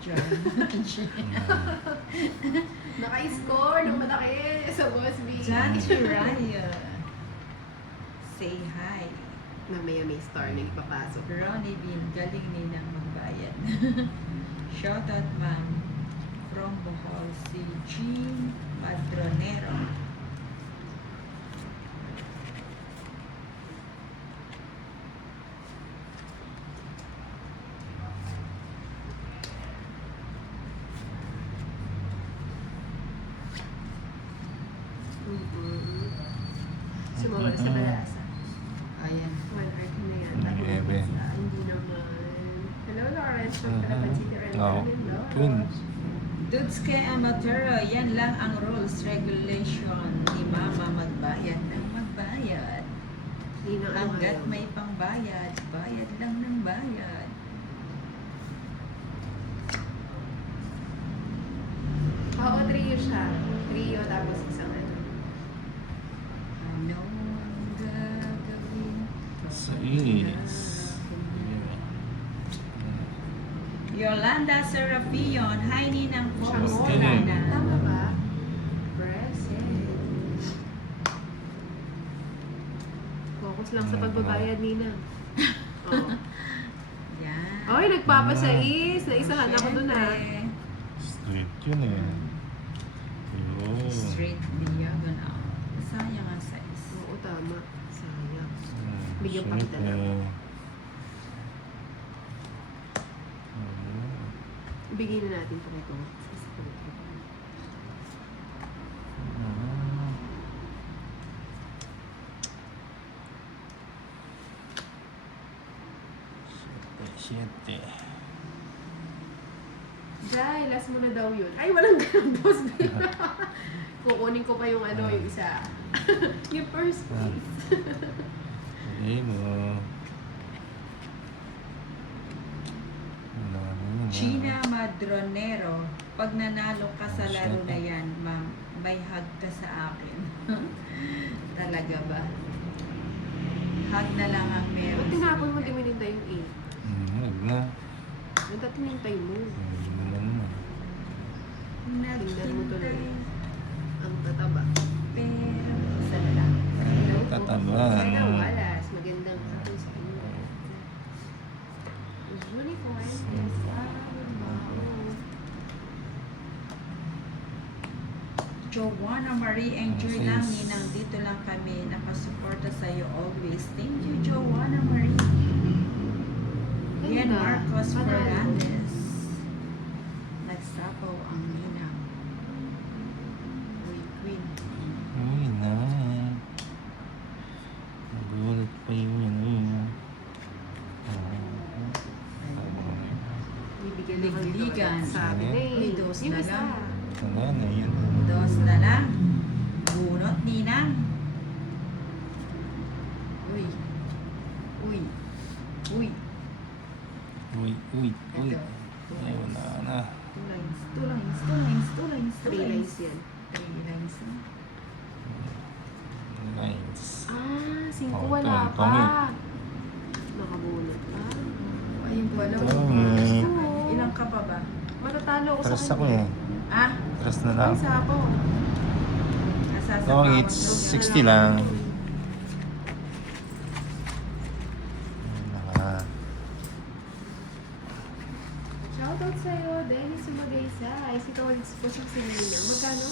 dyan. Naka-score ng malaki sa Boss B. John Chiraya. Say hi. Mamaya may star na ipapasok. Ronnie Bean, galing ninang magbayad. Shoutout ma'am. From Bohol, si Jean Padronero. Sumawala sa balasa. Ayan. 1 hour na yan. Ebe. Hindi naman. Hello, Lawrence. From Tarapan City, Oo. Twins. Dudes kay Amatero, yan lang ang rules, regulation ni Mama magbayad ng magbayad. Hanggat may pangbayad, bayad lang ng bayad. Oo, trio siya. Trio tapos isang ano. Ano ang gagawin? Sa is. Yolanda Serapion, hi Ninang Focus Siya ka mo. na. Tama ba? Present. Focus lang sa pagbabayad, Nina. Oh. Yan. Oy, nagpapasais. Naisahan ako dun ha. Siyempre, Straight yun eh. Yun. straight diagonal. Sayang ang size. Oo, tama. Sayang. Bigyan pa Straight kita lang. eh. Bigyan na natin pa ito. Siete. Jai, last mo na daw yun. Ay, walang ganun, boss. Kukunin ko pa yung ano, yung isa. Yung first place. Hindi mo. Gina Madronero, pag nanalo ka sa laro na yan, ma'am, may hug ka sa akin. Talaga ba? Hug na lang ang meron. Ba't tinapon mo sa di minintay yung 8? Huwag na. Ba't tinintay mo? Hindi mo naman. Tingnan mo tuloy. Naghintay, Ang tataba. pero isa na lang. Tataba, Sana ano? walas. Magandang hapon sa inyo. Uniform. Yes. Joanna Marie, enjoy Yes. lang Ninang. Dito lang kami. Nakasuporta sa'yo always. Thank you, Joanna Marie. Yan, Marcos Fernandez. Nagsapaw ang Ninang. Uy, Queen. Uy na. Nagulat pa yun yun. Bibigyan na kami Ligligan. Sabi na eh. Uy, dos Yung na isa. lang. Wala na yun. Dos na lang. Bunot, Ninang. Uy. Uy. Uy. Uy, uy, uy. Ito. Ay, wala na. 2 lines, 2 lines, 2 lines, 2 lines, 2 3 lines. lines yan. 3 lines. Lines. Ah, 5 Oh, wala ito, pa. ito. Nakabunot pa. Ayun pala. Tama. Ilang ka pa ba? Matatalo ako Tres sa ako kanya. eh. Ah? Tres na lang. Ay, sapo. Nasasapawan No, it's daw. 60 lang. Naka. Shoutout sa'yo, Dennis Sumagaysa. Ay, si Kawalits po sa Sinina. Magkano?